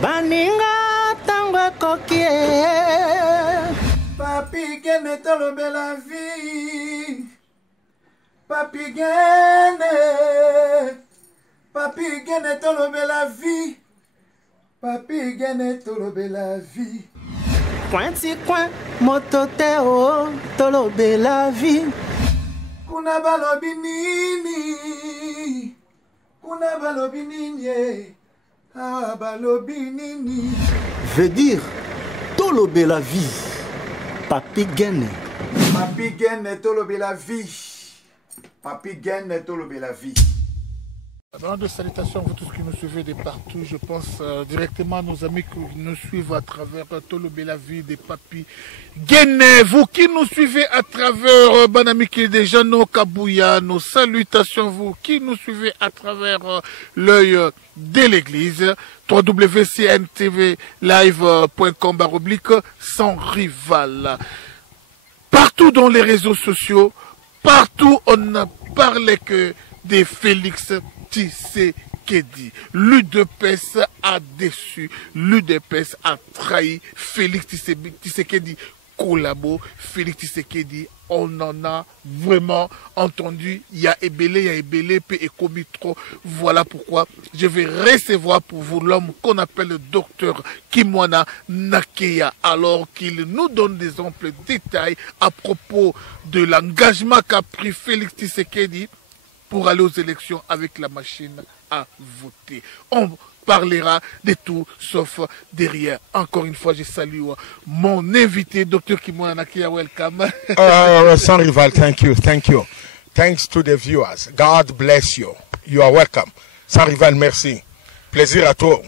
Baninga tango kokie. Papi gene tolobe la vie. Papi gene. Papi gene tolobe la vie. Papi gene tolobe la vie. Pointi coin mototeo tolobe la vie. Kuna balobi nini. Kuna balobi nini. Ah balobi nini. Veut dire tolobe la vie. Papi gene. Papi gene tolobe la vie. Papi gene tolobe la vie. De salutations à vous tous qui nous suivez de partout. Je pense directement à nos amis qui nous suivent à travers Tolobe la vie des Papi Guéné. Vous qui nous suivez à travers Banami qui est déjà nos Kabouya. Nos salutations vous qui nous suivez à travers l'œil de l'église. www.cntvlive.com/ sans rival. Partout dans les réseaux sociaux, partout on ne parlait que de Félix Tshisekedi. L'UDPS a déçu, l'UDPS a trahi. Félix Tshisekedi collabo. Félix Tshisekedi, on en a vraiment entendu. Il y a Ebele, peu et commis trop. Voilà pourquoi je vais recevoir pour vous l'homme qu'on appelle le docteur Kimwana Nakeya, alors qu'il nous donne des amples détails à propos de l'engagement qu'a pris Félix Tshisekedi pour aller aux élections avec la machine à voter. On parlera de tout sauf derrière. Encore une fois, je salue mon invité, Dr. Kimwana Nakeya. Welcome. Sans rival, thank you. Thanks to the viewers. God bless you. You are welcome. Sans rival, merci. Plaisir à toi.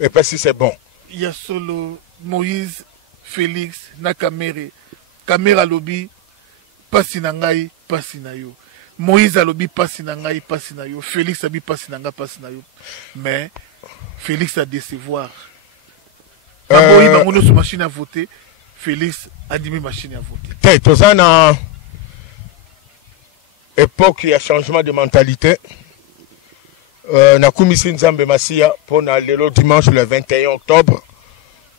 Et puis si c'est bon. Il y a solo Moïse, Félix, Nakamere, Kamera Lobby, Passinangai, Passinayo. Moïse a lobby Passinangai, Passinayo. Félix a dit Passinanga, Passinayo. Mais Félix a décevoir. Moïse a mis machine à voter. Félix a dit machine à voter. Tout ça dans époque, il y a changement de mentalité. Na commission Nzambe Masia pour le dimanche le 21 octobre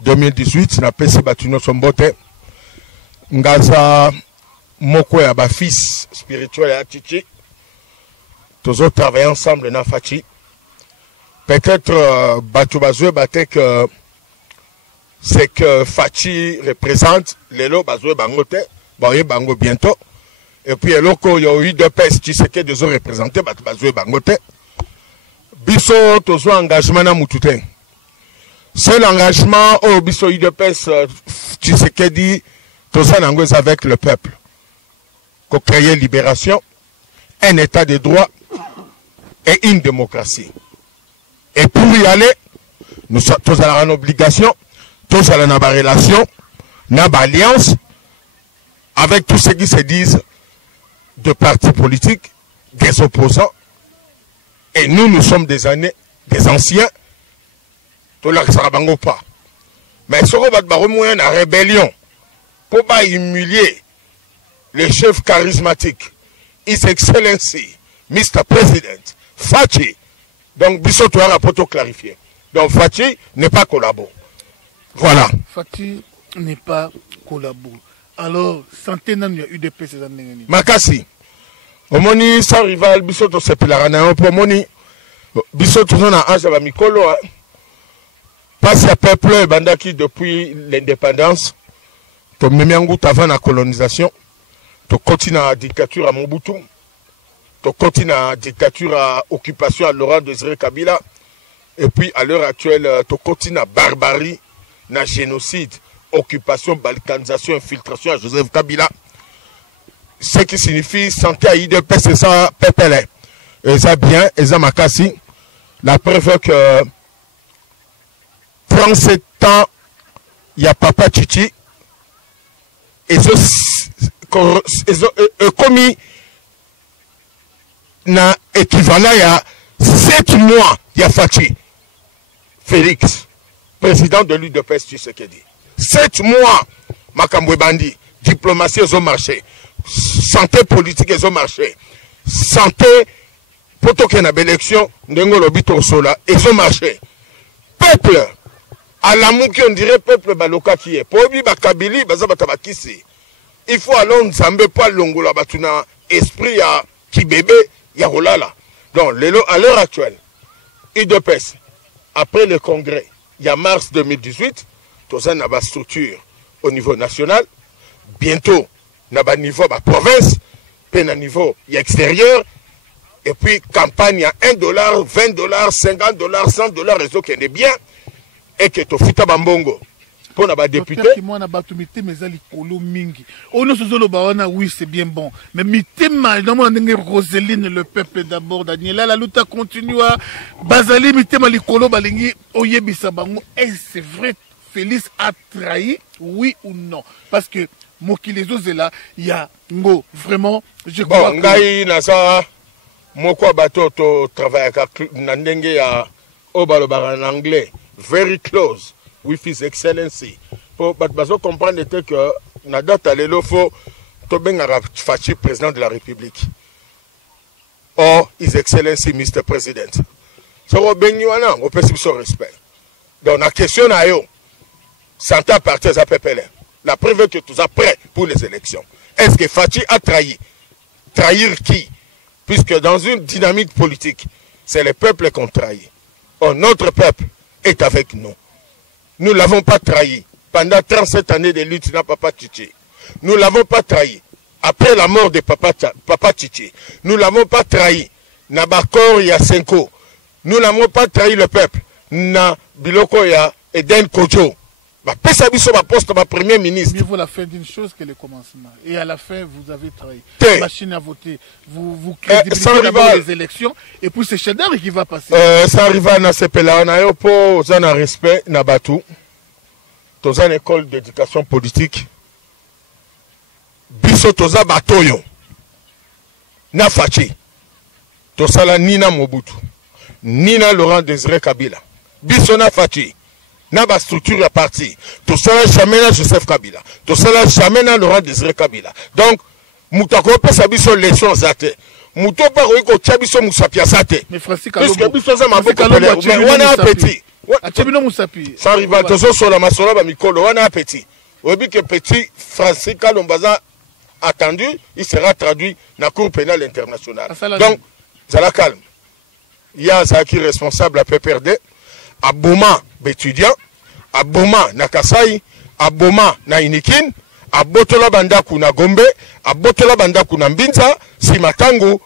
2018, na pesi batuno sombote. Ngaza Moko ya ba fils spirituel à Titi. Tous autres travaillent ensemble na Fachi. Peut-être Batoubazoue Batek c'est que Fachi représente les lots Bazoue Bangote, Boye Bango bientôt. Et puis les locaux il y a eu deux pèses qui c'est que deux autres représentés Batoubazoue Bangote. Biso tous engagement na Mutute. C'est l'engagement au Biso eu deux pèses tu sais que dit tous en avec le peuple. Pour créer libération, un état de droit et une démocratie. Et pour y aller, nous sommes tous à une obligation, tous à une relation, une alliance avec tous ceux qui se disent de partis politiques, des opposants. Et nous sommes des anciens, tout là, ça ne va pas. Mais ce qu'on va faire, la rébellion, pour pas humilier le chef charismatique, His Excellency, Mr. President, Fachi. Donc, Bissot a pour clarifier. Donc, Fachi n'est pas collabo. Voilà. Fachi n'est pas collabo. Alors, santé n'a eu de PC dans les Makasi. Omoni, sans rival, Bissot se pilarana. Pour Moni, Bissot on a un mikolo. Passe à peuple, bandaki depuis l'indépendance. Comme Memiangu avant la colonisation. Tu continues à la dictature à Mobutu, tu continues à la dictature à occupation à Laurent Désiré Kabila, et puis à l'heure actuelle, tu continues à barbarie, à génocide, occupation, balkanisation, infiltration à Joseph Kabila. Ce qui signifie santé à IDP, c'est ça, pépélé. Et ça bien, et ça makasi. La preuve que 37 ans, il y a Papa Chichi, et ce commis na équivalent il y a 7 mois il y a Fachi Félix président de l'UDPS Tshisekedi 7 mois Makambwe Bandi diplomatie ils ont marché santé politique ils ont marché santé pour toquer une élection ndengolo bito sola ils ont marché peuple À l'amour on dirait peuple baloka qui est. Pour lui, Kabili, Bazabatabakisi. Il faut alors Nzambe pas longola batuna esprit ya Kibébé, ya Rolala. Donc, à l'heure actuelle, IDPS, après le congrès, il y a mars 2018, tout ça n'a pas structure au niveau national. Bientôt, n'a pas niveau de province, puis à niveau extérieur. Et puis, campagne à $1, $20, $50, $100, réseau qui est bien. Et que tu fais bambongo. Pour les députés. Oui, c'est bien bon. Mais mitema, Roseline, le peuple d'abord, Daniela, la lutte continue à Bazali, mitema, likolo, balingi, oyebisa bango. Est-ce c'est vrai, Félix a trahi, oui ou non? Parce que, Mokilezo Zela, il y a ngo, vraiment, je crois que... Ngai, nasa, moko bato, to travail, nandenge ya, obaloba en anglais, very close. With His Excellency. Pour comprendre que la date à l'élo faut Fachi président de la République. Or, His Excellency, Mr. President. Ça va bien on peut se respect. Donc la question à eux, Santa partie à PPL. La preuve que tout ça prêt pour les élections. Est-ce que Fachi a trahi? Trahir qui? Puisque dans une dynamique politique, c'est le peuple qu'on trahit. Or, notre peuple est avec nous. Nous ne l'avons pas trahi. Pendant 37 années de lutte, n'a Papa Tchiché. Nous ne l'avons pas trahi. Après la mort de Papa Tchiché. Nous ne l'avons pas trahi. Nabakor Yasenko. Nous n'avons pas trahi le peuple. Na Biloko ya Eden Kojo. Pesabiso ma poste ma premier ministre. Mieux vaut la fin d'une chose que le commencement. Et à la fin, vous avez trahi. La machine à voter. Vous crédibilisez d'abord les élections. Et puis c'est Chedar qui va passer. Sans rival, na sepela, na yo po, zana respect, na batu. Dans une école d'éducation politique. Biso toza batoyo. Na fachi. Tosala Nina Mobutu. Nina Laurent Désiré Kabila. Biso na fachi. N'a pas structure à parti. Tout cela jamais na Joseph Kabila. Tout cela jamais na Laurent Désiré Kabila. Donc, Moutako peut s'abisso leçons zate. Mouto pas ko tchabiso Moussapia zate. Mais Francis Kalombo. Parce que biso za maboko pele. Mais on a appétit. Atchebino Moussapi. Ça arrive tozo sur la masola ba mikolo, on a appétit. Obi que petit Francis Kalombo attendu, il sera traduit dans la Cour pénale internationale. Donc, ça la calme. Il y a ça qui est responsable à PPRD. À Boma, étudiant, à Boma, na Kasai, à Boma, na Inikin, à Botola Bandaku, na Gombe, à Botola Bandaku, na Mbinza, Simatango,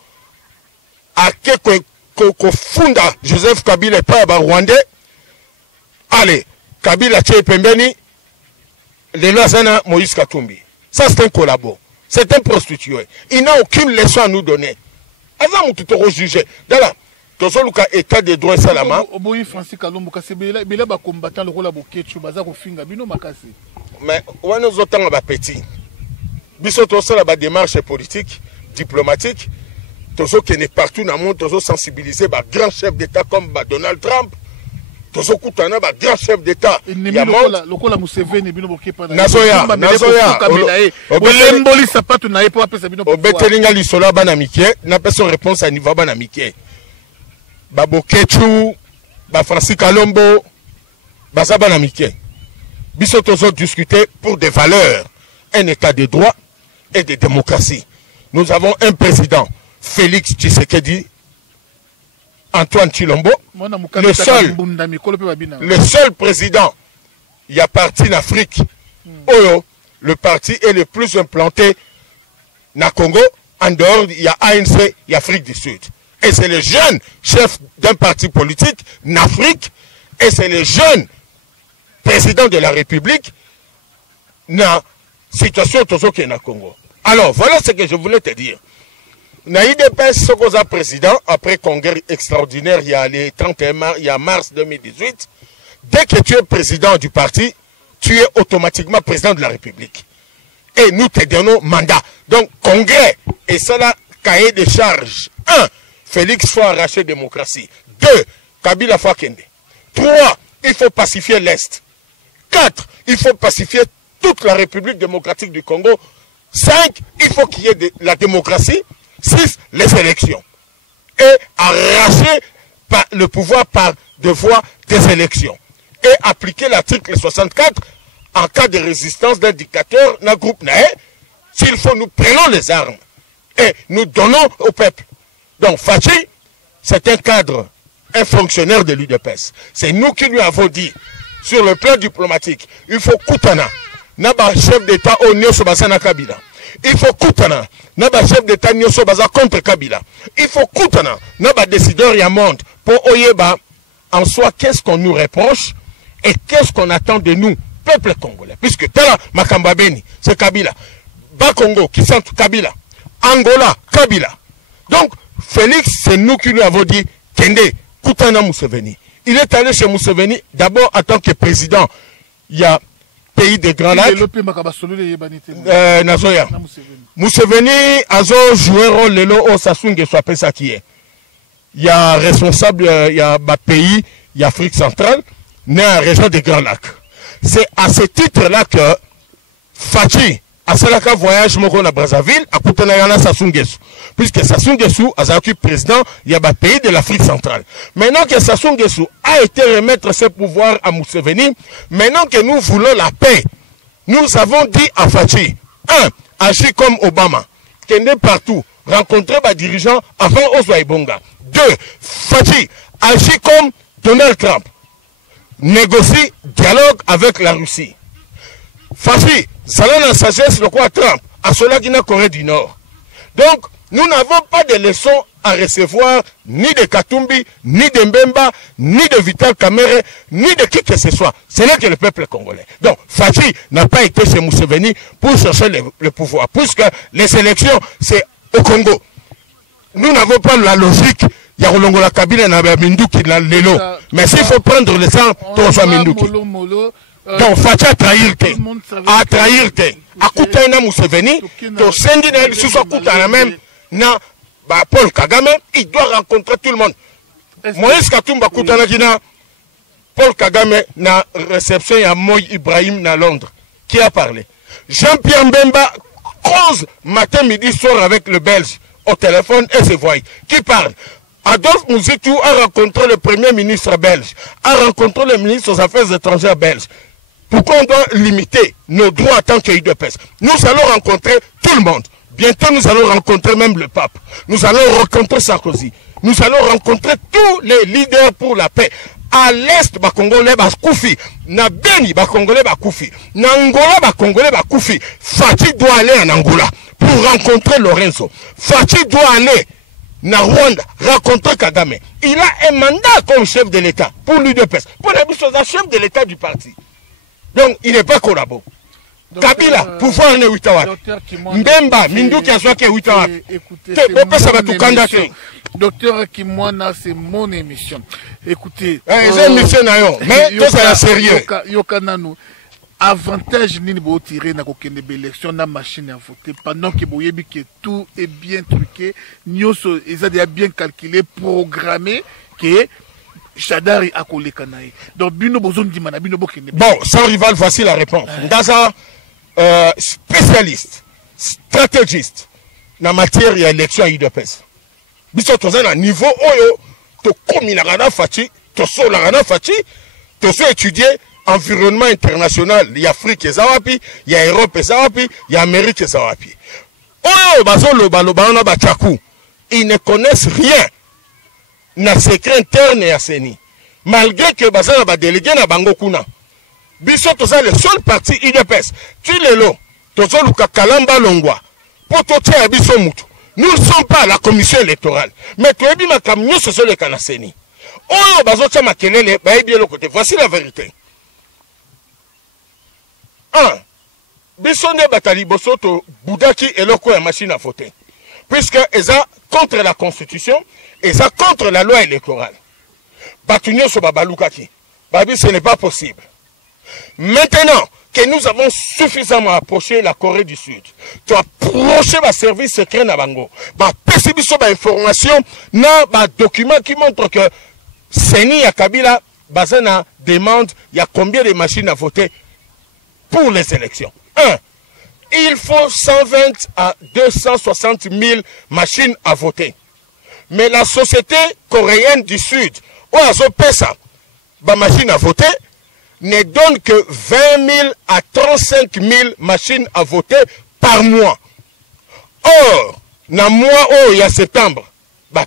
à Keko Funda, Joseph Kabila, pas à Rwandais. Allez, Kabila Tché Pembeni, les Lazana Moïse Katumbi. Ça, c'est un collabo. C'est un prostitué. Il n'a aucune leçon à nous donner. Avant, nous tout juger. Voilà. Tous les état de droit salama. Oboyi Francis Kalombo kasebela bela ba combattant le rôle abokechu baza ko finga bino makasi. Mais on nous autant ba petit. Biso to ça la démarche politique, diplomatique, tous qui est partout dans le monde, tous sensibiliser ba grand chef d'état comme ba Donald Trump. Tous kutana ba grand chef d'état. Ya lokola Museveni bino bokepa na. Nazoya. Olemboli sapatu na epo apesa bino. Obetelinga lisola bana mikie, na personne réponse à niveau bana mikie. Babokechu, ba Francis Kalombo, Bazaba Namike. Biso tozo discuter pour des valeurs, un état de droit et de démocratie. Nous avons un président, Félix Tshisekedi, Antoine Chilombo, le seul président, il y a parti en Afrique, Oyo, le parti est le plus implanté na Congo, en dehors, il y a ANC, il y a Afrique du Sud. Et c'est le jeune chef d'un parti politique en Afrique, et c'est le jeune président de la République dans la situation de Congo. Alors, voilà ce que je voulais te dire. Naïdepes, ce qu'on a président, après congrès extraordinaire, il y a les 31 mars, il y a mars 2018, dès que tu es président du parti, tu es automatiquement président de la République. Et nous te donnons mandat. Donc, congrès, et cela, cahier de charges. 1. Félix faut arracher démocratie. 2. Kabila faut kende. 3. Il faut pacifier l'Est. 4. Il faut pacifier toute la République démocratique du Congo. 5. Il faut qu'il y ait la démocratie. 6. Les élections. Et arracher le pouvoir par de voie des élections. et appliquer l'article 64 en cas de résistance d'un dictateur, d'un groupe naïf. S'il faut, nous prenons les armes et nous donnons au peuple. Donc Fachi, c'est un cadre, un fonctionnaire de l'UDPS. C'est nous qui lui avons dit, sur le plan diplomatique, il faut Koutana, Naba chef d'État au Nyoso Basana Kabila. Il faut Koutana, Naba chef d'État Nyoso Basa contre Kabila. Il faut Koutana, Naba décideur Yamonde pour Oyeba. En soi, qu'est-ce qu'on nous reproche et qu'est-ce qu'on attend de nous, peuple congolais? Puisque Tala Makamba Beni, c'est Kabila. Bas-Congo, qui sont Kabila. Angola, Kabila. Donc, Félix, c'est nous qui lui avons dit, Kende, Koutana Museveni. Il est allé chez Museveni, d'abord en tant que président. Il y a pays des Grands Lacs. Nazoya. Museveni a joué un rôle, Lelo, au Sassung, soit Pesaki. Il y a responsable, il y a pays, il y a Afrique centrale, né à la région des Grands Lacs. C'est à ce titre-là que Fachi, à Salaka voyage à Brazzaville, à Koutanayana Sassungesu. Puisque Sassungesu a été président, il y a un pays de l'Afrique centrale. Maintenant que Sassungesu a été remettre ses pouvoirs à Museveni, maintenant que nous voulons la paix, nous avons dit à Fachi, agis comme Obama, qui est partout, rencontrer les dirigeants avant Oswa Ibonga. 2, Fachi, agis comme Donald Trump, négocie, dialogue avec la Russie. Fachi, salon la sagesse de quoi Trump, à cela qui n'a Corée du Nord. Donc, nous n'avons pas de leçons à recevoir ni de Katumbi, ni de Mbemba, ni de Vital Kamerhe, ni de qui que ce soit. Ce n'est que le peuple congolais. Donc, Fachi n'a pas été chez Museveni pour chercher le pouvoir, puisque les élections, c'est au Congo. Nous n'avons pas la logique. Il y a la cabine dans Minduki, Lelo. Mais s'il faut prendre le sang, tout soit Minduki. Donc, Fachi a trahir te. A trahir te. A Koutana Museveni, to sendi na Suso Koutana même, na Paul Kagame, il doit rencontrer tout le monde. Moïse Katumba Koutana Gina, Paul Kagame, na réception à Moïse Ibrahim na Londres. Qui a parlé? Jean-Pierre Mbemba cause matin, midi, soir avec le Belge au téléphone et se voit. Qui parle? Adolphe Mouzitou a rencontré le premier ministre belge, a rencontré le ministre des Affaires étrangères belge. Pourquoi on doit limiter nos droits en tant qu'UDPS? Nous allons rencontrer tout le monde. Bientôt, nous allons rencontrer même le pape. Nous allons rencontrer Sarkozy. Nous allons rencontrer tous les leaders pour la paix. À l'Est, Congolais Bakoufi. Na Beni, Congolais Bakoufi. Na Angola, Congolais Bakoufi. Fachi doit aller en Angola pour rencontrer Lorenzo. Fachi doit aller na Rwanda, rencontrer Kagame. Il a un mandat comme chef de l'État pour l'UDPS. Pour la chef de l'État du parti. Donc, il n'est pas collabo. Kabila, pouvoir ne 8 ans. Mbemba, Minduki a soiki 8 ans. Docteur Kimwana, c'est mon émission. Écoutez. C'est une émission, mais tout ça c'est sérieux. Yokananu. Avantage ni bo tirer na kokende élection na machine à voter pendant que boyebi que tout est bien truqué, nyoso ezade bien calculé, programmé que Chadari a collé kanaï. Donc bino bozon di mana bino bokende. Bon, sans rival, voici la réponse. Ndaza spécialiste, stratégiste na matière ya élection à UDPS. Biso toza na niveau oyo to komina kana Fachi, to sola kana Fachi, to so étudier environnement international, il y a Afrique et Zawapi, il y a Europe et Zawapi, il y a Amérique et Zawapi. Oh, ils ne connaissent rien na secret interne et Seni. Malgré que Bazana va déléguer na Bangokuna. Biso toza le seul parti UDPS. Tu le lo, tozo luka Kalamba Longwa. Potote abiso mutu. Nous ne sommes pas la commission électorale. Mais tu es bien comme nous ce sont les Kanaseni. Oh, bazocha makelele, ba bien le côté. Voici la vérité. Bissonne Batali Bosoto Boudaki et loko ya machine à voter. Puisque ils sont contre la constitution, ils sont contre la loi électorale. Batunyo so babalukaki. Babi, ce n'est pas possible. Maintenant que nous avons suffisamment approché la Corée du Sud, tu as approché ma service secret na bango. Ba pesibiso ba information na ba document qui montre que Seni ya Kabila bazana demande il y a combien de machines à voter pour les élections. 1. Il faut 120 à 260 000 machines à voter. Mais la société coréenne du Sud, où elle a ça, ma machine à voter, ne donne que 20 000 à 35 000 machines à voter par mois. Or, dans le mois où il y a septembre,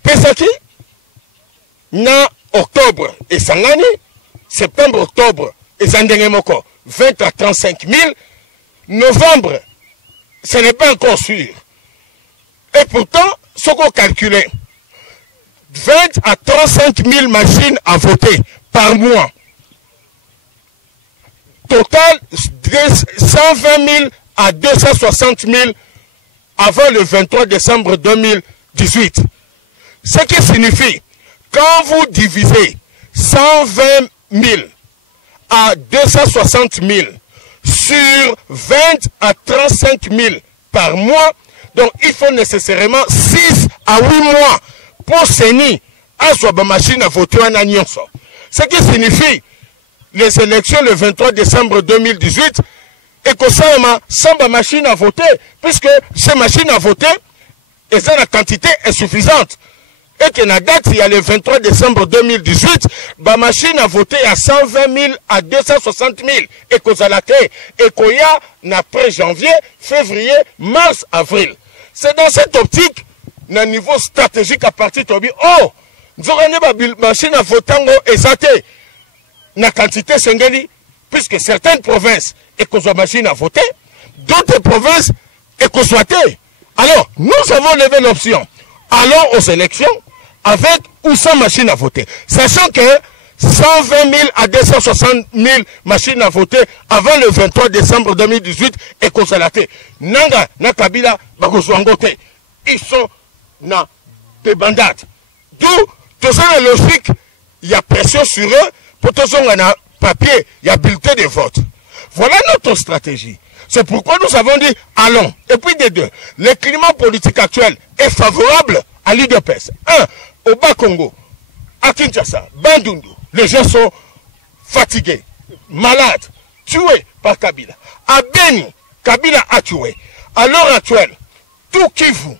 Pesaki, na octobre et Sangani, septembre, octobre et Zandengemoko, 20 à 35 000. Novembre, ce n'est pas encore sûr. Et pourtant, ce qu'on calculait, 20 à 35 000 machines à voter par mois. Total, 120 000 à 260 000 avant le 23 décembre 2018. Ce qui signifie, quand vous divisez 120 000 à 260 000 sur 20 à 35 000 par mois, donc il faut nécessairement 6 à 8 mois pour saigner à soit machine à voter en agnon. Ce qui signifie les élections le 23 décembre 2018 et que ça sans machine à voter, puisque ces machines à voter, et ça la quantité est suffisante. Et que la date, il y a le 23 décembre 2018, la machine à voter à 120 000 à 260 000. Et que ça l'a créé. Et qu'il y a après janvier, février, mars, avril. C'est dans cette optique, à niveau stratégique à partir de oh, nous avons une machine à voter et ça la quantité sengeli, puisque certaines provinces et qu'on soit machine à voter, d'autres provinces et qu'on soit. Alors, nous avons levé l'option. Allons aux élections avec ou sans machine à voter. Sachant que 120 000 à 260 000 machines à voter avant le 23 décembre 2018 est consolaté. Nanga, Nakabila, Bagoswangote. Ils sont dans des bandades. D'où, tout ça, la logique, il y a pression sur eux. Pour tout ça, on a papier, il y a bulletin de vote. Voilà notre stratégie. C'est pourquoi nous avons dit, allons. Et puis des deux, le climat politique actuel est favorable à l'UDPS. Au Bas-Congo, à Kinshasa, Bandundu, les gens sont fatigués, malades, tués par Kabila. À Beni, Kabila a tué. À l'heure actuelle, tout Kivu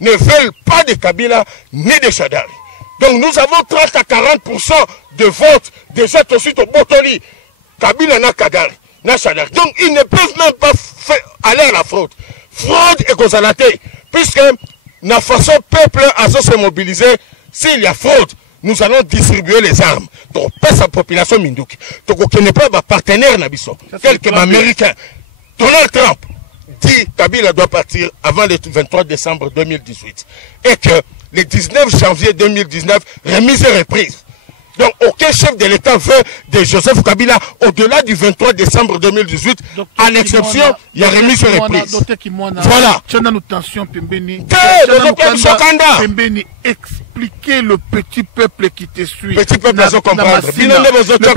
ne veulent pas de Kabila ni de Chadari. Donc nous avons 30 à 40% de votes déjà tout de suite au Botoli. Kabila n'a Kadari. Donc ils ne peuvent même pas aller à la fraude. Fraude et causalité. Puisque la façon peuple a se mobiliser, s'il y a fraude, nous allons distribuer les armes. Donc pas sa population Mindouki. Donc on n'est pas partenaire Nabiso. Quelques Américains. Donald Trump dit Kabila doit partir avant le 23 décembre 2018. Et que le 19 janvier 2019, remise et reprise. Donc aucun chef de l'État veut de Joseph Kabila au-delà du 23 décembre 2018, à l'exception, il y a remise et reprise. Voilà. Expliquer le petit peuple qui te suit. Petit peuple, le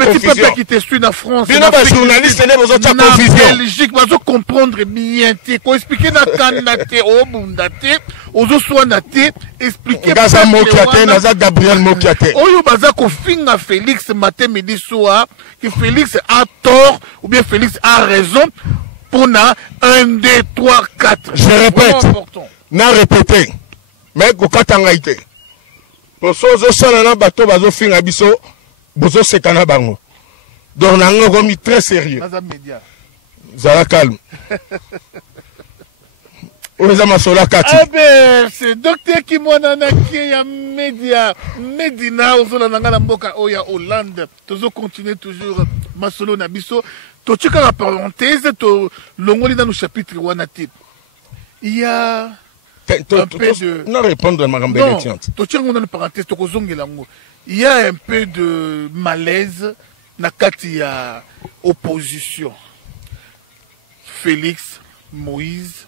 petit peuple qui te suit en France. Journaliste, en Belgique, vous comprendre bien. Expliquer na kanate, au bundate, aux soignate, expliquer. Gaza Mokiate, Naza Gabriel Mokiate. Oyo bazako finga Félix matin midi soir, que Félix a tort ou bien Félix a raison pour na 1, 2, 3, 4. Je répète, n'a répété. Mais kokatanga ite. Pour ça, je bateau bazo finga biso, bozo sekana bango. Donc nango komi très sérieux. Zala calme. Ah ben, c'est docteur Kimwana qui est à Média, Medina, au Zola Nangala Mboka, Oya, Hollande. Toujours continuer toujours, Masolo Nabiso. To tchika la parenthèse, to longoli dans le chapitre Wanati. Il y a un peu de. Non, répondre à ma non, to tchika dans la parenthèse, to kozongi lango. Il y a un peu de malaise, nakati ya opposition. Félix, Moïse,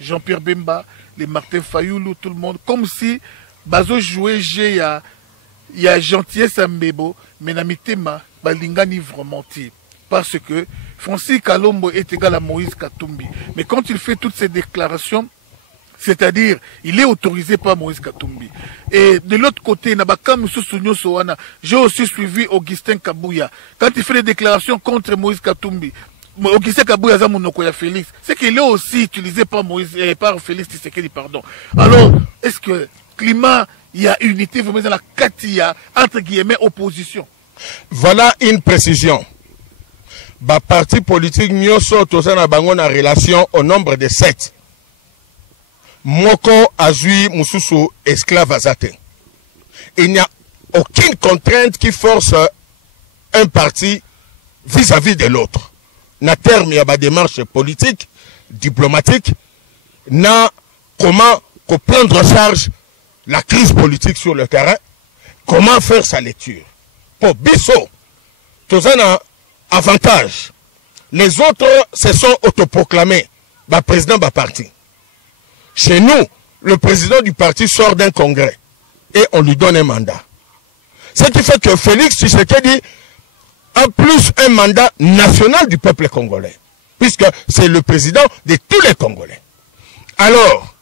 Jean-Pierre Bemba, les Martin Fayoulou, tout le monde, comme si bazo joué il y a gentillesse à Mbebo, mais na mitema balingani vraiment tir. Parce que Francis Kalombo est égal à Moïse Katumbi. Mais quand il fait toutes ces déclarations, c'est-à-dire, il est autorisé par Moïse Katumbi. Et de l'autre côté, j'ai aussi suivi Augustin Kabouya. Quand il fait des déclarations contre Moïse Katumbi, Augustin Kabouya Zamonokoya Félix, c'est qu'il est aussi utilisé par Moïse, par Félix Tshisekedi, pardon. Alors, est-ce que climat, il y a unité vraiment dans la Katia, entre guillemets, opposition? Voilà une précision. ba parti politique nyonso tozana bango na relation au nombre de 7. Moko azui mususu esclave azate. Il n'y a aucune contrainte qui force un parti vis-à-vis de l'autre. Na terme, il y a des démarches politiques, diplomatiques, na comment prendre en charge la crise politique sur le terrain, comment faire sa lecture. Pour Bisso, tous un avantage. Les autres se sont autoproclamés, président du parti. Chez nous, le président du parti sort d'un congrès et on lui donne un mandat. Ce qui fait que Félix Tshisekedi a plus un mandat national du peuple congolais, puisque c'est le président de tous les Congolais. Alors,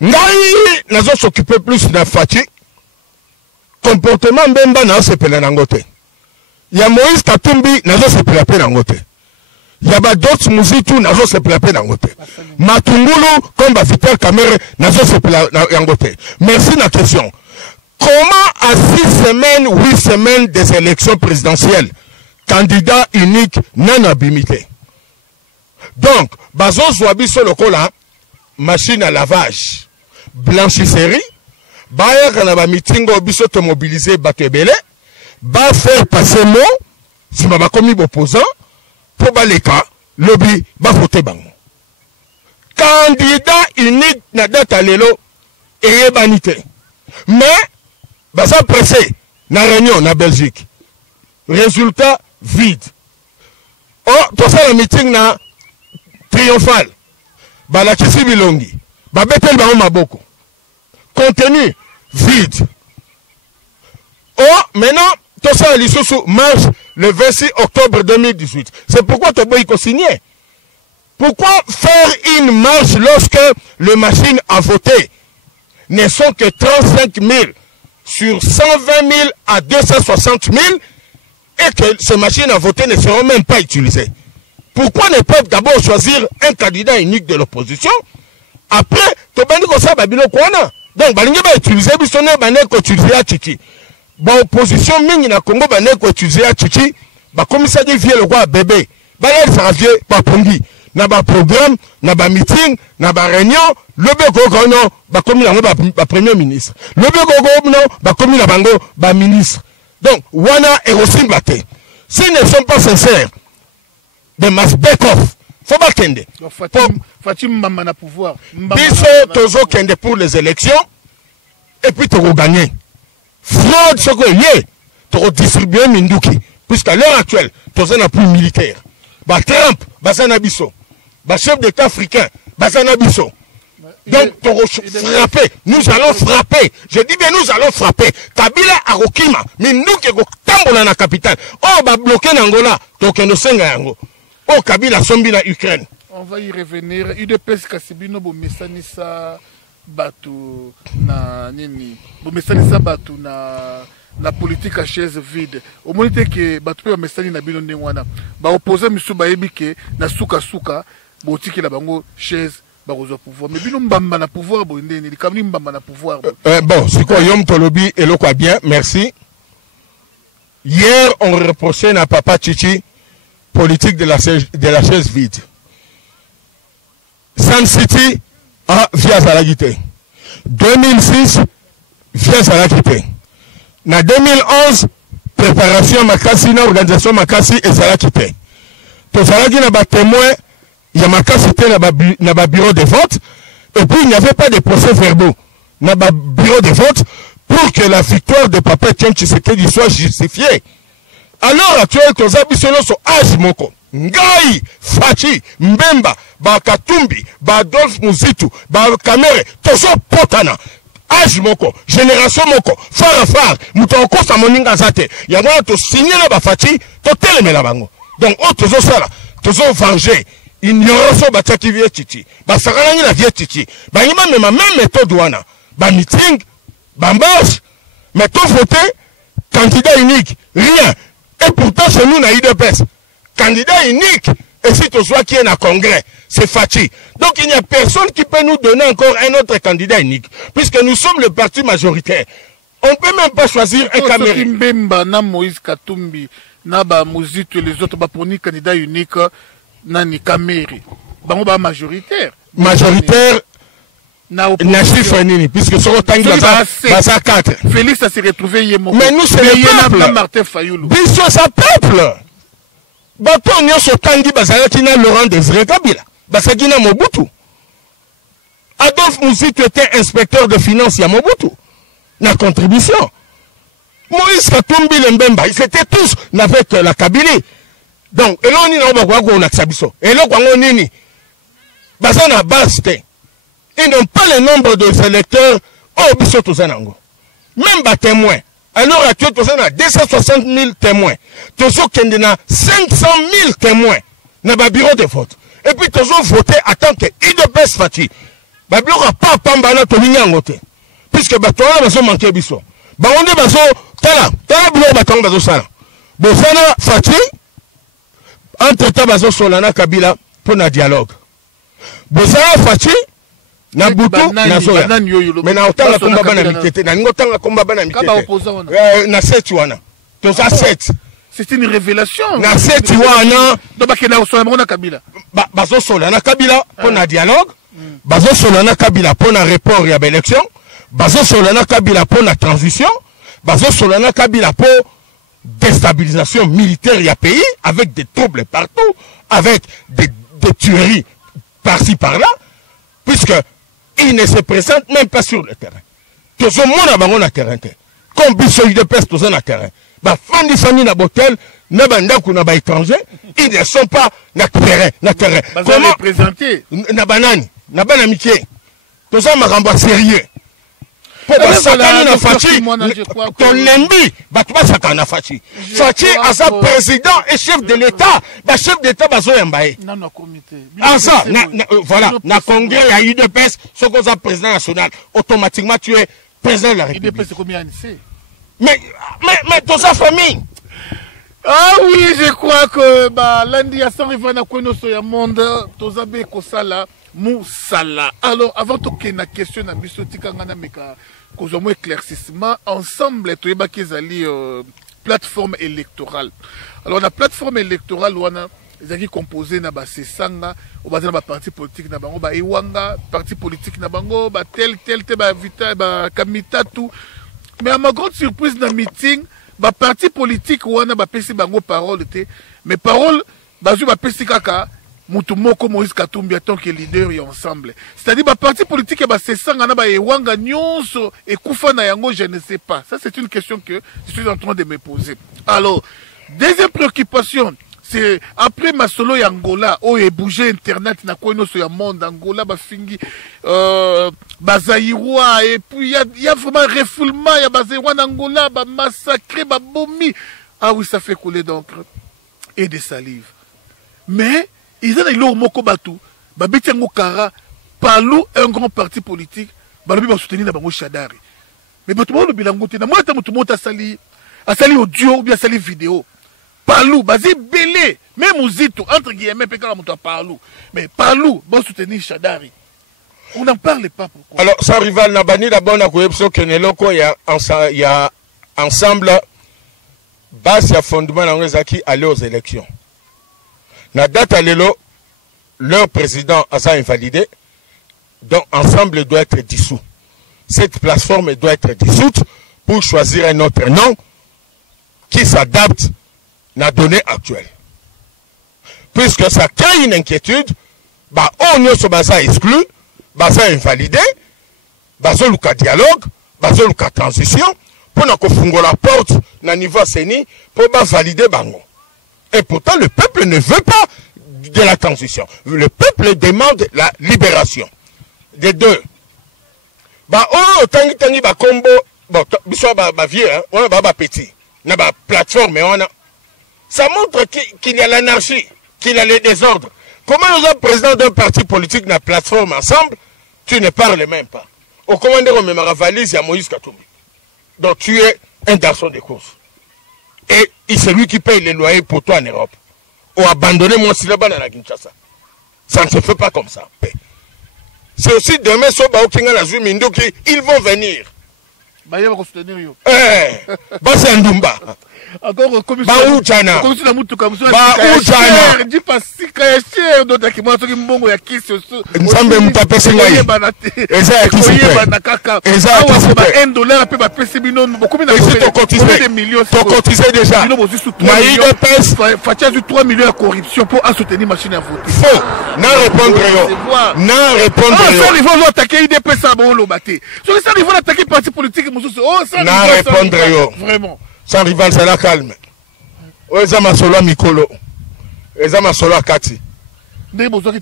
Ngai nazo s'occuper plus de Fachi, comportement Mbemba na sepela nangote. Ya Moïse Katumbi nazo sepela pe nangote. Ya Badot Muzitu nazo sepela pe nangote. Matungulu comme Vital Kamere nazo sepela nangote. Merci na question. Comment à 6 semaines, 8 semaines des élections présidentielles, candidat unique non abimité? Donc, Bazo Zouabi sur le cola, machine à lavage, blanchisserie, Baya Kanaba meeting au biso te mobiliser Batebele, ba faire passer mot, si ma commis opposant, pour baleka, lobby, ba voter bango. Candidat unique na data lelo, et banité. Mais, Basa pressé, na réunion, na Belgique. Résultat, vide. Oh, tout ça, le meeting na triomphal. La Kisi Bilongi. Betel Baron Maboko. Contenu, vide. Oh, maintenant, tout ça, l'issue marche le 26 octobre 2018. C'est pourquoi Tobo il signé. Pourquoi faire une marche lorsque les machines à voter ne sont que 35 000 sur 120 000 à 260 000 et que ces machines à voter ne seront même pas utilisées? Pourquoi ne pas d'abord choisir un candidat unique de l'opposition? Après, tu vas dire que ça va bien. Donc, balingi va utiliser bisonné baneko utiliser à Tchiki. Bon opposition mingi na Congo baneko utiliser à Tchiki. Ba commissaire de vie le roi bébé. Ba yel ça vie ba pongi. Na ba programme, na ba meeting, na ba réunion, le beko non, ba commis na ba premier ministre. Le beko non, ba commis na bango ba ministre. Donc, wana et aussi baté. S'ils ne sont pas sincères, de mass back off. Faut pas kende. Fatim Mbamba pouvoir. Biso tozo kende pour les élections et puis tu gagner. Fraude ce que yé, tu redistribuer Minduki puisqu'à l'heure actuelle, tozo n'a plus militaire. Ba Trump, basana biso. Ba chef d'État africain, basana biso. Donc tu frapper, nous allons frapper. Je dis bien nous allons frapper. Kabila Arokima, Minduki go tambola na capitale. Oh ba bloquer n'Angola, tokeno senga yango. Oh, Kabila sombi na Ukraine. On va y revenir. UDPS Kasibino Bomesanisa Batu na nini. Bomesanisa Batu na politique à chaise vide. Au moment que Batu pe Bomesani na bino ndengwana. Ba opposé misu ba yebike na suka botiki la bango chaise ba rozo pouvoir. Mais bino mbamba na pouvoir bo ndeni likamni mbamba na pouvoir. Bon, c'est quoi Yom Tolobi et le quoi bien, merci. Hier on reprochait na Papa Chichi politique de la chaise vide. Sun City a via Zalagité. 2006 via Zalagité. Na 2011 préparation Makasi na organisation Makasi et Zalagité. To Zalagi na ba témoin ya Makasi na ba bureau de vote et puis il n'y avait pas de procès verbaux na ba bureau de vote pour que la victoire de Papa Etienne Tshisekedi soit justifiée. Alors actuel tozabi solo so âge moko Ngai Fachi Mbemba ba Katumbi ba Adolphe Muzitu ba Kamere tozo potana âge moko génération moko far muto okosa moninga zate yango to signer na ba Fachi to telemela bango. Donc o tozo sala tozo venger ignorance ba taki vie titi ba sakana ni la vie titi ba yima même méthode wana ba meeting ba marche mais to voter candidat unique rien. Et pourtant, chez nous, on a eu UDPS. Candidat unique. Et si tu vois qui est dans le congrès, c'est Fachi. Donc, il n'y a personne qui peut nous donner encore un autre candidat unique. Puisque nous sommes le parti majoritaire. On ne peut même pas choisir un Cameroun. Mbemba na Moïse Katumbi Naba Mouzito et les autres ba pour ni candidat unique nani Kameri. Bango ba majoritaire. Majoritaire na chiffre nini puisque sur autant basa 4. Félix a se retrouvé yemo. Mais nous c'est le peuple. Martin Fayoulou. Biso sa peuple. Bato nyonso tangi bazalaki na Laurent Désiré Kabila. Basaki na Mobutu. Adolphe Mouzito était inspecteur de finances à Mobutu. Na contribution. Moïse Katumbi Lembemba, ils étaient tous avec la Kabylie. Donc, et là on y a et là on nini. Bazana baste. Ils n'ont pas le nombre de électeurs au biso tozanango. Même bas témoins. Alors actuellement, nous avons 260 000 témoins. Nous avons 500 000 témoins dans le bureau de vote. Et puis nous avons voté à tant que IDPS Fati. Nous n'avons pas pambana to linyangote. Puisque nous avons manqué biso. Nous avons tala bureau baton bazo sala. Bozana Fati entre temps bazo solana Kabila pour un dialogue. Bozana Fati na butu na zoya mais na otanga komba bana mikete na ngotanga komba bana mikete na 7 wana toza 7 c'est une révélation na 7 wana donc bakena osola na Kabila bazo sola na Kabila pour na dialogue bazo sola na Kabila pour na report ya élection bazo sola na Kabila pour na transition bazo sola na Kabila pour déstabilisation militaire ya pays avec des troubles partout avec des tueries par-ci par-là puisque il ne se présente même pas sur le terrain. Tout le monde a sur le terrain. Comme Bissau de peste, tout le terrain. Bah, fan de famille na botel, na bandaku na ba étranger, ils ne sont pas na terrain, na terrain. Comment présenter? Na banani, na banamitié. Tout ça m'a rendu sérieux. Pour que Sakani na Fachi, ton lembi, bah tu vas Sakani na Fachi. Fachi a sa président et chef de l'État, bah chef d'État bazo yambaye. Non, non, comité. Ah ça, voilà, na congrès, il y a eu de peste, ce qu'on a président national, automatiquement tu es président de la République. Il c'est combien d'années? Mais dans sa famille. Ah oui, je crois que bah lundi à San Rivana Kweno Soya Monde, Tozabe Kosala, Moussala. Alors, avant de que na question na bisoti kangana meka, kozamo éclaircissement, ensemble, tu es kezali plateforme électorale. Alors, la plateforme électorale, on a ezaki composé na ba sesanga, o bazana ba parti politique na bango, ba ewanga, parti politique na bango, ba tel ba vita, ba kamita tout. Mais à ma grande surprise dans le meeting, ba parti politique wana ba pesi bango parole te, mais parole bazu ba pesi kaka mutu moko Moïse Katumbi en tant que leader et ensemble. C'est-à-dire ba parti politique ba sesanga na ba ewanga nyonso et kufa na yango je ne sais pas. Ça c'est une question que je suis en train de me poser. Alors, deuxième préoccupation, c'est après Masolo et Angola, où est bougé Internet, na quoi nous sur monde Angola, Bafingi, Bazaïroua, et puis il y a vraiment refoulement, il y a Bazaïroua en Angola, massacré, bomi. Ah oui, ça fait couler d'encre et de salive. Mais, ils ont eu moko batou, Babetiango Kara, Palou, un grand parti politique, Balobi va soutenir Bango Chadari. Mais Batou le bilango, moi, tout le monde a sali audio ou bien sali vidéo. Palou, basé belé, même Mouzito, entre guillemets, Palou. Mais Palou, bon soutenir Chadari. On n'en parle pas pourquoi. Alors, ça rival Nabani, d'abord, on a que il y a ensemble, base et fondement, on a aller aux élections. La date à l'élo, leur président a ça invalidé, donc ensemble doit être dissous. Cette plateforme doit être dissoute pour choisir un autre nom qui s'adapte la donnée actuelle. Puisque ça crée une inquiétude, bah, on est sur base exclu, base invalidé, base le dialogue, base le transition, pour nous faire la porte na niveau CENI, pour valider bango. Et pourtant, le peuple ne veut pas de la transition. Le peuple demande la libération. Des deux. Bah, oh, tangi ba combo, bon, biso ba vieux, hein, on a ba petit, na ba plateforme, on a. Ça montre qu'il y a l'anarchie, qu'il y a les désordres. Comment nous sommes président d'un parti politique dans la plateforme ensemble, tu ne parles même pas. Au commandeur, on me m'a valise, il y a Moïse Katumbi. Donc tu es un garçon de course. Et c'est lui qui paye les loyers pour toi en Europe. Ou abandonner mon syllabe dans la Kinshasa. Ça ne se fait pas comme ça. C'est aussi demain, ils vont venir. Bah, il va soutenir. Bah, c'est un Dumba. encore commission baujana commission na mutuka baujana dit pas si cher donc qui moi soki mbongo ya kisi nzambe mutapesi ngai eza ya kisi te eza ya kisi te $1 pe bapesi bino bokomi na des millions tocotiser déjà na IDPS Fachi a eu 3 millions de corruption pour soutenir machine à voter faux na répondre yo na répondre yo ça il faut attaquer IDPS ça bon lo baté ça il faut attaquer parti politique mosusu ça na répondre yo vraiment sans rival c'est la calme oza masolo mikolo eza masolo akati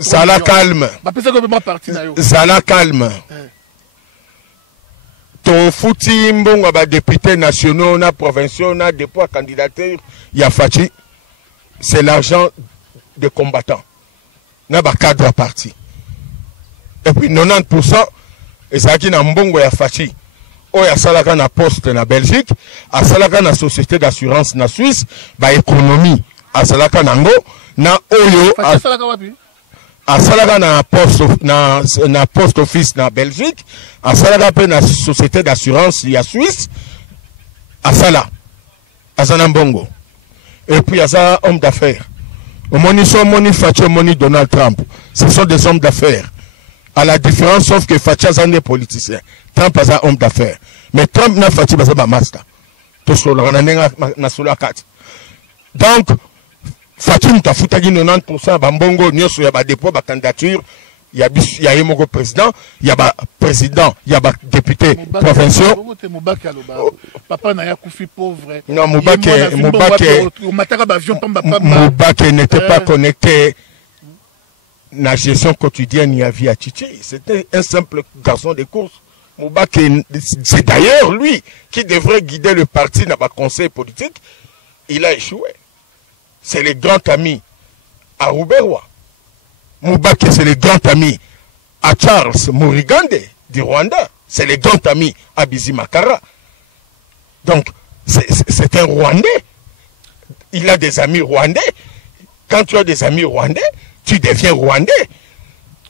Zala calme. Zala calme. To fouti mbongo ba députés nationaux, na provinciaux, na dépôt à candidature, ya Fachi, c'est l'argent des combattants. Na ba cadre parti. Et puis 90%, et ça qui na mbongo ya Fachi. Oya salaka na poste na Belgique, a salaka na société d'assurance na Suisse, ba économie, a salaka nango, na oyo a salaka na post office na Belgique, a salaka pe na société d'assurance ya Suisse, a sala, a Zanambongo. Et puis a ça homme d'affaires. Moni son moni Fachi, moni Donald Trump. Ce sont des hommes d'affaires. À la différence, sauf que Fachi a des politiciens. Trump a un homme d'affaires. Mais Trump n'a Fachi pas un master. Tout ce donc, Fachi n'a pas 90% bambongo, n'y a pas dépôt, ba candidature, il y a un président, il y a un président, il y a un député provincial. Papa n'a pas pauvre. Non, Moubake n'était pas connecté. La gestion quotidienne, il y avait à Tchichi. C'était un simple garçon de course. Moubake, c'est d'ailleurs lui qui devrait guider le parti dans le conseil politique. Il a échoué. C'est le grand ami à Rouberwa. Moubake, c'est le grand ami à Charles Morigande du Rwanda. C'est le grand ami à Bizimakara. Donc, c'est un Rwandais. Il a des amis rwandais. Quand tu as des amis rwandais, tu deviens rwandais.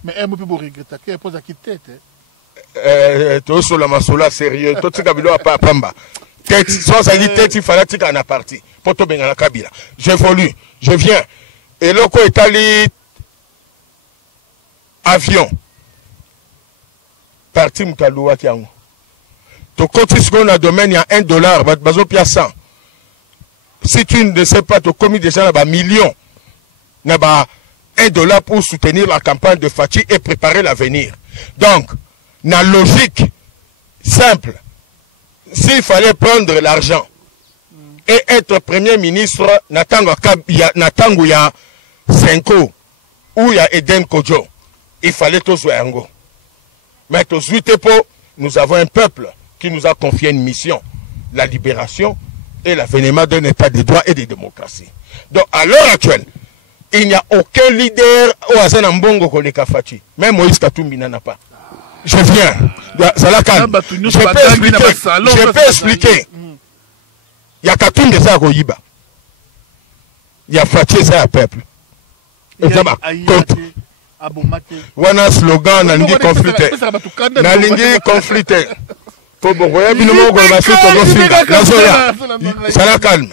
Mais un peu pour regretter, il pose à qui tête. Tout sur la masola sérieux, tout ce qu'il a pas pamba. Tête, sans aller tête, il fallait que tu parti. Pour te la Kabila. J'évolue, je viens. Et le coup est allé avion. Parti Mkaloua Tiango. Tu cotises qu'on a domaine, il y a $1, bazo pia 100. Si tu ne sais pas, tu commis déjà là-bas millions. Là-bas $1 pour soutenir la campagne de Fachi et préparer l'avenir. Donc, la logique simple, s'il fallait prendre l'argent et être premier ministre, Natango ya Senko ou ya Eden Kojo, il fallait tous Yango. Mais tous nous avons un peuple qui nous a confié une mission, la libération et l'avènement d'un état de droit et de démocratie. Donc, à l'heure actuelle, il n'y a aucun leader au Azana Mbongo Koleka Fachi. Même Moïse Katumbi n'en a pas. Je viens. Ça la calme. Je peux expliquer. Il y a Katumbi ça à Goyiba. Il y a Fachi ça à peuple. Et ça va. Wana slogan Nalingi conflité. Nalingi conflité. Faut bon voyez bien le ça la calme.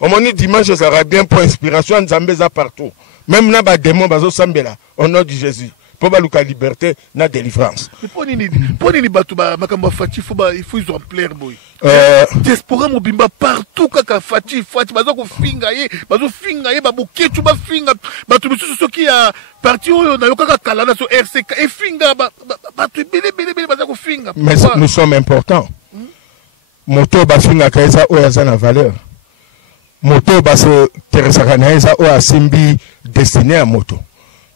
Au moment dimanche, ça sera bien pour inspiration, Nzambeza partout. Même na ba démon bazo sambela au nom de Jésus. Pour baluka liberté, na délivrance. Pour ni batu ba makamba Fachi il faut ils ont plaire boy. Diaspora mobimba partout kaka Fachi bazo ko finga ye ba buketu ba finga batu bisu soki ya parti oyo na yokaka kala na so RCK et finga batu bele bazo ko finga. Mais nous sommes importants. Moto ba finga kaisa oyaza na valeur. Moto baso Teresa Naeza ou Asimbi destiné à moto.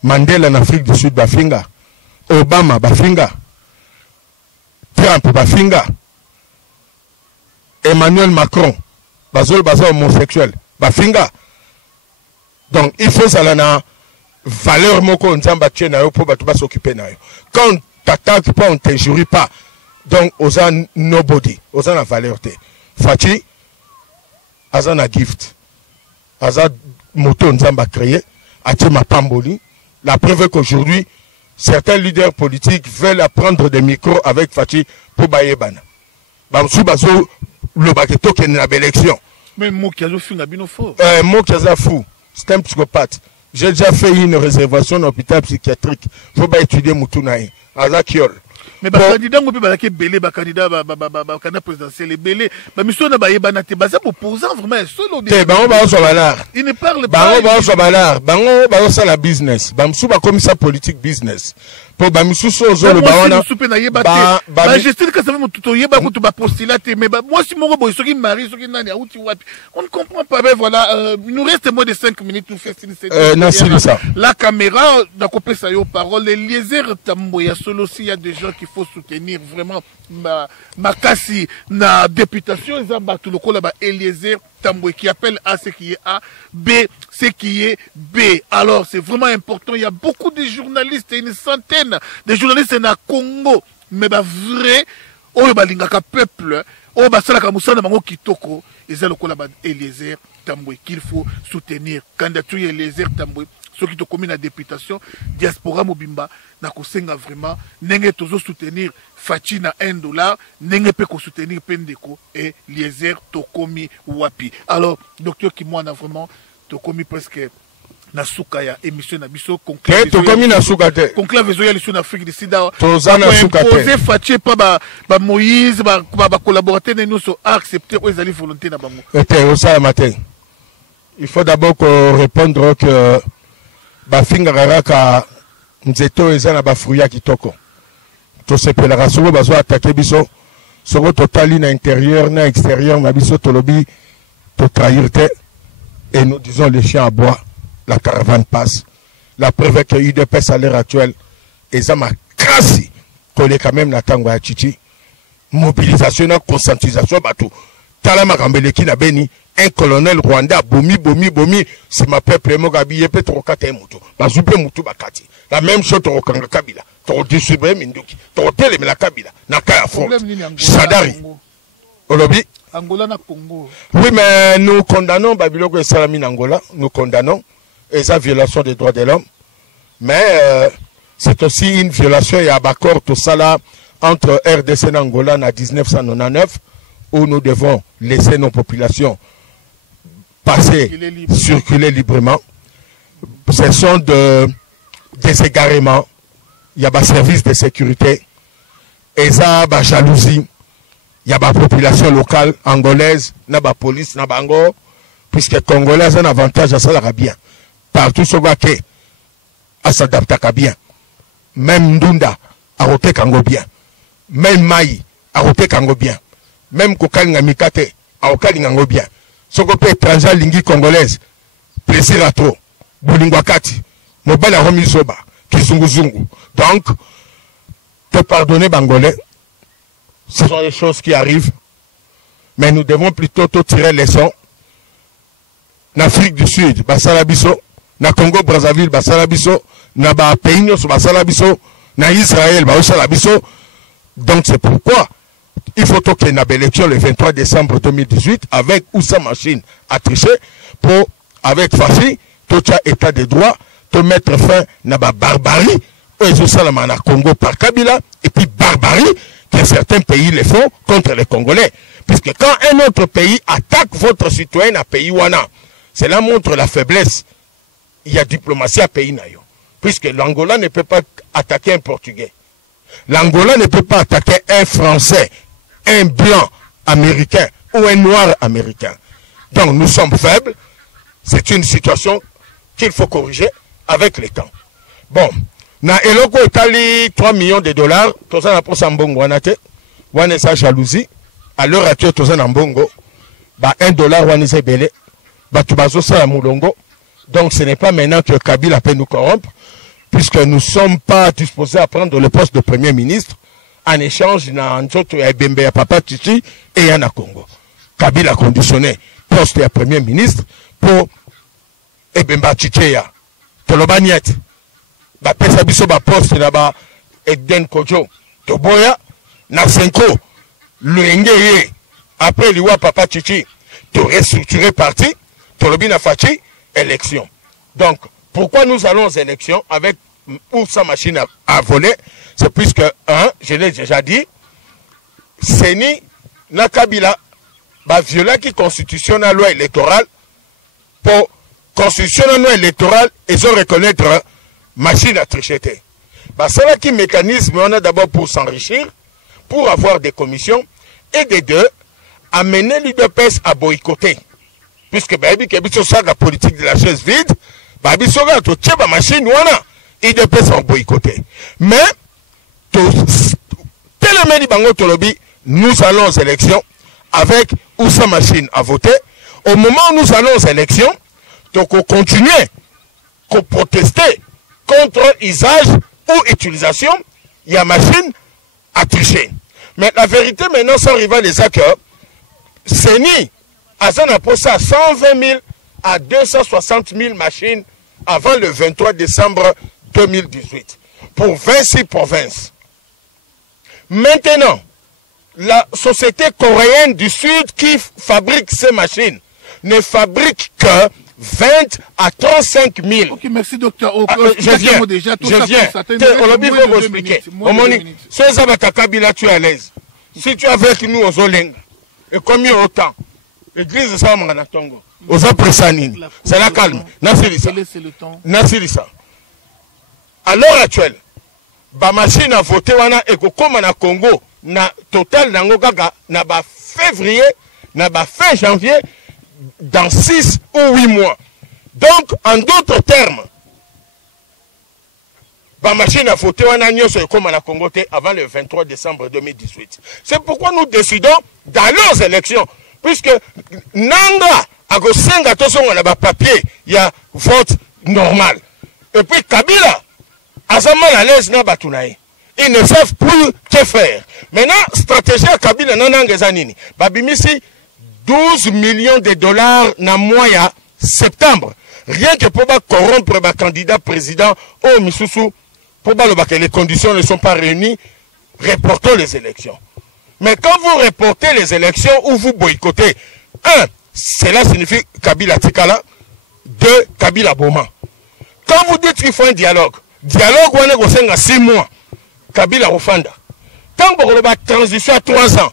Mandela en Afrique du Sud bafinga. Obama bafinga. Trump bafinga. Emmanuel Macron baso homosexuel bafinga. Donc il faut ça la valeur moko nzamba tchena yo pour batu s'occuper na yo. Quand on t'attaque pas, on t'injurie pas. Donc osa nobody, osa na valeur te. Fachi Azana gift, Azad moto nzamba créé, Atima Pamboli. La preuve qu'aujourd'hui, certains leaders politiques veulent prendre des micros avec Fachi pour Bayebana. Bamsou Bazo, le baketo qui est une élection. Mais Mokiazo finga bino faux. Mokiazo fou. C'est un psychopathe. J'ai déjà fait une réservation dans l'hôpital psychiatrique. Il faut pas étudier Moutunaï. À la Kiol. Mais les candidats ont été belé, les candidats présidentiels, belé. Mais monsieur n'a pas été banate. C'est opposant vraiment. Il ne parle pas. Bango ça la business. Bamsou ba comme ça politique business. Pour bamsou sozo le bawana. Ba gestion que ça veut tout yeba ko to ba postulat. Mais moi si mon boy soki mari soki nani a outi wapi. On ne comprend pas. Mais voilà, il nous reste moins de 5 minutes pour faire ça. La caméra d'accompagner ça yo parole. Les liaisons tamboya solo s'il y a des gens qu'il faut soutenir vraiment ma kasi na députation ils ont tout le coup là-bas Eliezer Tamboué qui appelle A ce qui est A, B ce qui est B. Alors c'est vraiment important, il y a beaucoup de journalistes, une centaine de journalistes na Congo, mais vrai oyo balingaka peuple oyo basalaka musana bango kitoko eza le coup là-bas Eliezer Tamboué qu'il faut soutenir. Candidature Eliezer Tamboué ceux qui te commis la députation, diaspora mobimba, na kosenga vraiment, nenge tozo soutenir Fachi na $1, nenge pe ko soutenir Pendeko et Eliezer Tokomi Wapi. Alors, docteur Kimwana vraiment, Tokomi presque na souka ya émission na biso conclave. Tokomi na souka te. Conclave zo ya l'émission d'Afrique du Sud. Tozana souka te. Poser Fachi pa ba Moïse, ba collaborateur ne nous sont acceptés aux alliés volonté na bango. Et au ça matin. Il faut d'abord répondre que bafinga raka nzeto ezana bafruya kitoko to sepelaka soko bazo attaquer biso soko totali na intérieur na extérieur na biso tolobi to trahir te et nous disons les chiens à bois la caravane passe la preuve que UDPS à l'heure actuelle ezama kasi collé quand même na tango ya chichi mobilisation na conscientisation bato tala makambeleki na beni un colonel rwandais bomi c'est ma peuple mogabi yepe trokata muto bazupe mutu bakati la même chose trokanga kabila to distribuer minduki to teleme la kabila na kaya front sadari olobi Angola na Congo. Oui mais nous condamnons babiloko et salami en Angola, nous condamnons et sa violation des droits de l'homme mais c'est aussi une violation et abaccord tout ça là entre RDC et Angola en 1999 où nous devons laisser nos populations passer, circuler librement. Ce sont des égarements. Il y a des services de sécurité. Et ça, la jalousie. Il y a la population locale angolaise, la police, la bango, puisque les Congolais ont un avantage à ça bien. Partout sur le quai, à s'adapter bien. Même Ndunda, à roter Kango bien. Même Maï, à roter Kango bien. Même Kokal Ngamikate, à Okal Ngango bien. Sokope étranger lingi congolaise, plaisir à trop. Boulingwakati, mobile à Romizoba, Kizunguzungu. Donc, te pardonner Bangolais, ce sont des choses qui arrivent, mais nous devons plutôt tirer les leçons. En Afrique du Sud, Basalabiso, na Congo Brazzaville, Basalabiso, na Pays Basalabiso, na Israël, Basalabiso. Donc c'est pourquoi il faut qu'il y ait une élection le 23 décembre 2018 avec Oussa Machine à tricher pour, avec Fachi, tout état de droit, te mettre fin à la barbarie, au Congo par Kabila, et puis barbarie que certains pays le font contre les Congolais. Puisque quand un autre pays attaque votre citoyen à pays Wana, cela montre la faiblesse. Il y a diplomatie à pays Nayo. Puisque l'Angola ne peut pas attaquer un Portugais. L'Angola ne peut pas attaquer un Français, un blanc américain ou un noir américain. Donc nous sommes faibles. C'est une situation qu'il faut corriger avec le temps. Bon, na eloko etali 3 millions de dollars, toza na posa mbongo wana te, wana sa jalousie, à l'heure actuelle toza na mbongo, ba $1 wana sa belé, ba tubazo sa mulongo. Donc ce n'est pas maintenant que Kabila peut nous corrompre, puisque nous ne sommes pas disposés à prendre le poste de Premier ministre en échange na nzoto ya Bembe ya Papa Chichi et ya na Congo. Kabila a conditionné poste de Premier ministre pour Ebemba Chichi ya Tolobaniet. Ba pesa biso ba poste na ba Eden Kojo Toboya na Senko Luengeye après liwa Papa Chichi to restructurer parti Tolobi na Fachi élection. Donc pourquoi nous allons aux élections avec Oussa Machine à voler? C'est puisque je l'ai déjà dit, Seni na Kabila bah viola qui constitution la loi électorale pour constitution la loi électorale ils ont reconnaître machine à tricher. Bah c'est là qui mécanisme on a d'abord pour s'enrichir, pour avoir des commissions et des deux amener l'UDPS à boycotter. Puisque bah il y a la politique de la chaise vide, bah il y a la machine wana l'UDPS ont boycotté. Mais nous allons aux élections avec ou sa machine à voter. Au moment où nous allons aux élections, donc on continue à protester contre l'usage ou utilisation de la machine à tricher. Mais la vérité maintenant, sans rival les accords, c'est ni à 120 000 à 260 000 machines avant le 23 décembre 2018 pour 26 provinces. Maintenant, la société coréenne du Sud qui fabrique ces machines ne fabrique que 20 à 35 000. Ok, merci docteur. Je viens. On va vous expliquer. Tu es à l'aise. Si tu es avec nous aux Olenga, et combien autant, l'église ça m'a tongo. Aux Apresanines, c'est la calme. Nasirisa. À l'heure actuelle, la machine à voter et comme na Congo, na total nango gaga na ba février, na ba fin janvier, dans 6 ou 8 mois. Donc, en d'autres termes, la machine à voter comme na Congo avant le 23 décembre 2018. C'est pourquoi nous décidons d'aller aux élections, puisque Nanga a gosenga to songa na ba papier, il y a vote normal. Et puis Kabila Azaman à l'aise na batunaï. Ils ne savent plus que faire. Maintenant, stratégie à Kabila nanangezanini. Babimisi 12 millions de dollars na mois septembre. Rien que pour corrompre le candidat président au Misusu, pour que les conditions ne sont pas réunies, reportons les élections. Mais quand vous reportez les élections ou vous boycottez, un, cela signifie Kabila Tikala, deux, Kabila Boma. Quand vous dites qu'il faut un dialogue, on a 6 mois, Kabila Rofanda. Tant que vous avez transition à 3 ans,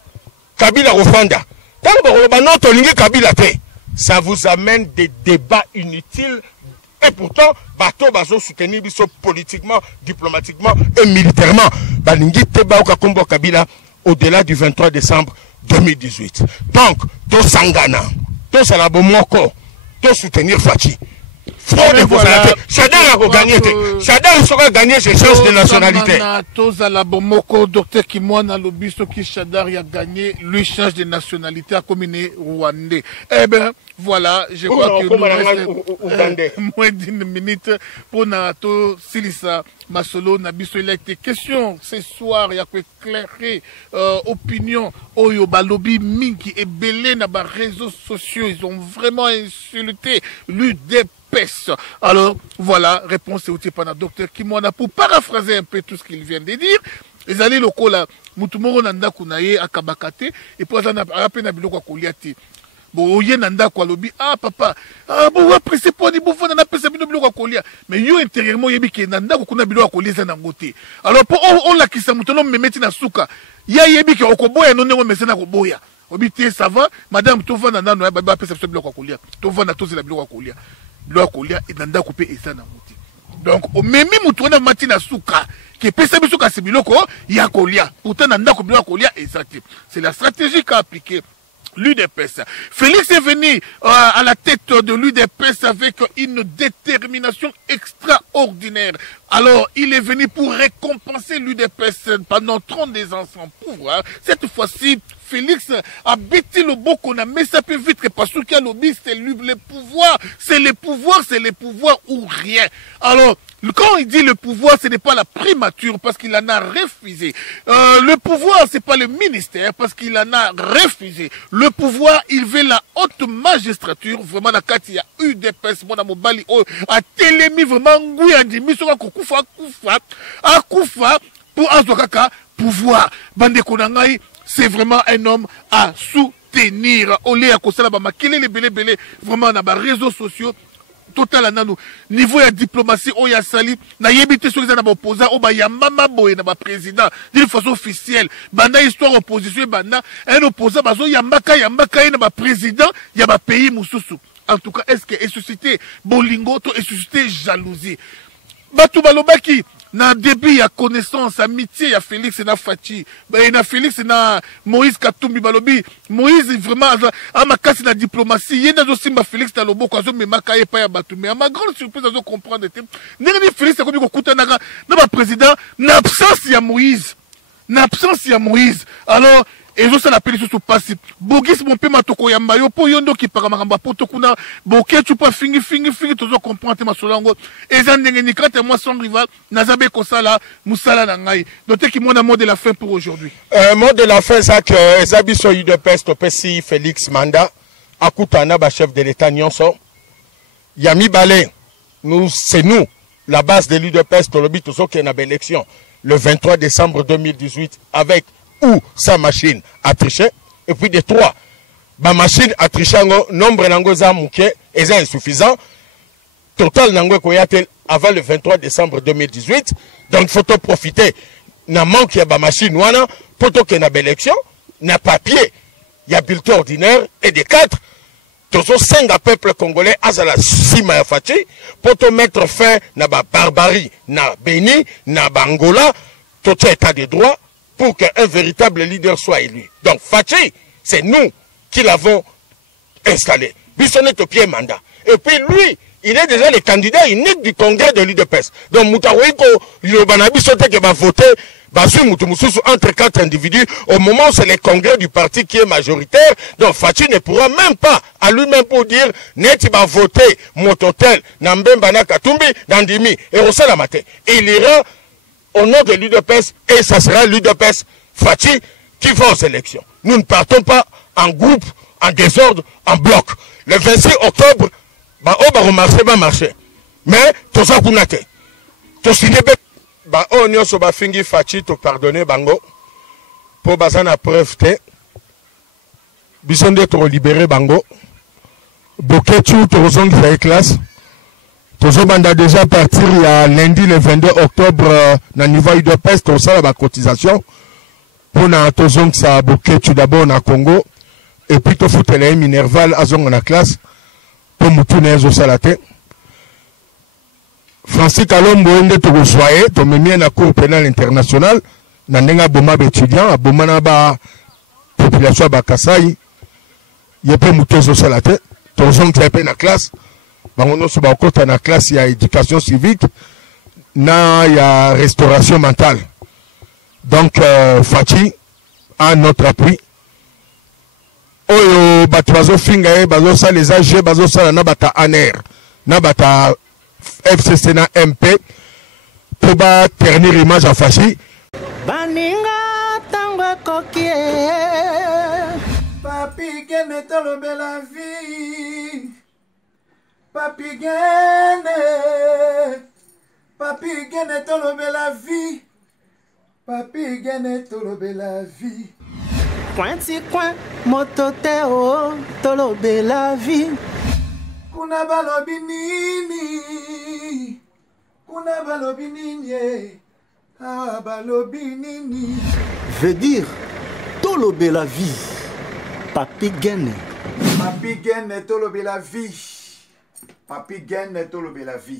Kabila Rofanda. Tant que vous avez notre ligne Kabila Té, ça vous amène des débats inutiles. Et pourtant, bateau bazo soutenir politiquement, diplomatiquement et militairement. Balingi Teba Okakombo Kabila au-delà du 23 décembre 2018. Donc, to Sangana, to Salabomoko, to soutenir Fachi. Chadar a gagné. Chadar sera gagné ses chances de nationalité. Docteur Kimwana Lobiso qui Chadar a gagné, lui change de nationalité à communer rwandais. Eh bien, voilà, je crois que nous reste moins d'une minute pour Nato Silisa Masolo Nabiso. Il a été question ce soir, il y a que éclairer opinion. Oyo Balobi Minki et Belé na ba réseaux sociaux, ils ont vraiment insulté l'UDP. Alors, voilà, réponse est aussi par le docteur Kimwana pour paraphraser un peu tout ce qu'il vient de dire. Les alliés locaux là, Moutumoro Nanda Kunaye à Kabakate, et pour ça, on a appelé Nabiloko à Koliati. Bon, Oye Nanda Kwalobi, ah papa, ah bon, après c'est pas des bouffons, on a appelé Nabiloko à Kolia. Mais yo intérieurement, Yebi Nanda Kunabiloko à Kolia Zanangote. Alors, pour on l'a qui s'est moutonom me mettre na souka, ya Yebi qui Okoboya, non, on me sena Koboya. Obité, ça va, madame, Tova Nanda, no, Baba, appelé ce bloc à Kolia. Tova Nato, c'est la bloc à Kolia. Loi Kolia et Nanda coupé et ça n'a mouti. Donc, au même moutouna matina souka, qui est pesa bisouka sebiloko, il y a Kolia. Pourtant, Nanda coupé Kolia et ça. C'est la stratégie qu'a appliquée l'UDPS. Félix est venu à la tête de l'UDPS avec une détermination extraordinaire. Alors, il est venu pour récompenser l'UDPS pendant 32 ans sans pouvoir. Cette fois-ci, Félix a bêti le beau qu'on a mis ça peut vite parce qu'il y a lobby, c'est le pouvoir, c'est le pouvoir ou rien. Alors, quand il dit le pouvoir, ce n'est pas la primature parce qu'il en a refusé. Le pouvoir, c'est pas le ministère parce qu'il en a refusé. Le pouvoir, il veut la haute magistrature. Vraiment, la carte, il y a eu des personnes, mon amobali, a télémi vraiment, ngouy, a dit, misoka, Akoufa, pour Azokaka, pouvoir. Bande Konangai, c'est vraiment un homme à soutenir. Olé à Kosala Bama, quel est le belé, vraiment, dans les réseaux sociaux. total nanu niveau ya diplomatie o ya sali na yebite sur les opposants o ba ya mama boye na ba président d'une façon officielle banda histoire opposition banda un opposant bazo ya mbaka na ba président ya ba pays mususu. En tout cas, est-ce que est suscité bolingo to est suscité jalousie batu balobaki na début ya connaissance amitié ya Félix na Fachi na Félix na Moïse Katumbi balobi Moïse vraiment a makasi na diplomatie yenda zo simba Félix na loboko azo memaka ye pa ya batu mais à ma grande surprise azo comprendre te ndenge Félix akomi ko kutana na ba président na absence ya Moïse alors et ça la péninsule sous passe bogis mon pema toko ya mbayo po yondo ki para makamba poto kuna boke tu pas fingi tozo comprendre ma solango et ça ndenge ni quand moi son rival nazabe kosala musala na ngai noté ki mon mot de la fin pour aujourd'hui mot de la fin ça que ezabi so de peste pesi Félix Manda akutana ba chef de l'état nyonso yami balé c'est nous la base de l'UDPS tolobi tozo ki na élection le 23 décembre 2018 avec où sa machine a triché, et puis de 3, ma machine a triché, nombre nangoza mouké, est insuffisant, total nango koyatel avant le 23 décembre 2018, donc faut profiter, n'a manque ya ba machine wana, poto ke na élection, n'a papier, ya bulletin ordinaire, et des 4, tozo 5 peuple congolais, azala sima ya fachi, poto mettre fin na ba barbarie, na Béni, na Bangola, toto état de droit, pour qu'un véritable leader soit élu. Donc, Fachi, c'est nous qui l'avons installé. Bissonnet au pied mandat. Et puis lui, il est déjà le candidat unique du congrès de l'UDPS. Donc, Moutaouiko, Yobanabi Sote qui va voter, entre 4 individus, au moment où c'est le congrès du parti qui est majoritaire, donc Fachi ne pourra même pas, à lui-même pour dire, net il va voter Mototel, Nambembana Katumbi, Nandimi, et Rossala Maté. Il ira au nom de l'UDPS, et ça sera l'UDPS Fachi qui va aux élections. Nous ne partons pas en groupe, en désordre, en bloc. Le 26 octobre, va marcher. Mais, tout ça, vous n'avez tout signé. On a fait Fachi pour pardonner Bango. Pour bazana preuve, besoin d'être libéré Bango. Boketu, tout le classe. Tozo banda déjà partir il y a lundi le 22 octobre na niveau UDPS tout ça la cotisation pour na tozo ça boketu d'abord na Congo et puis to foutele Minerval azonga na classe pour mutu na zo salate Francis Kalombo ende to soyer to memie na cour pénale internationale na ndenga boma étudiant aboma na ba population ba Kasai yepe mutu zo salate tozo ntepe na classe bangono so ba kota na classe ya éducation civique na ya restauration mentale. Donc Fachi a notre appui. Oyo batu bazo finga bazo sa les AG bazo sa na bata ANR na bata FCC na MP pour ba ternir image à Fachi. Baninga tango kokie Papi gene tolobe la vie. Papi gene tolobe la vie. Papi gene tolobe la vie. Pointi coin mototeo tolobe la vie. Kuna balobi nini ah balobi nini veut dire tolobe la vie. Papi gene tolobe la vie. Papi gene tolobe la vie.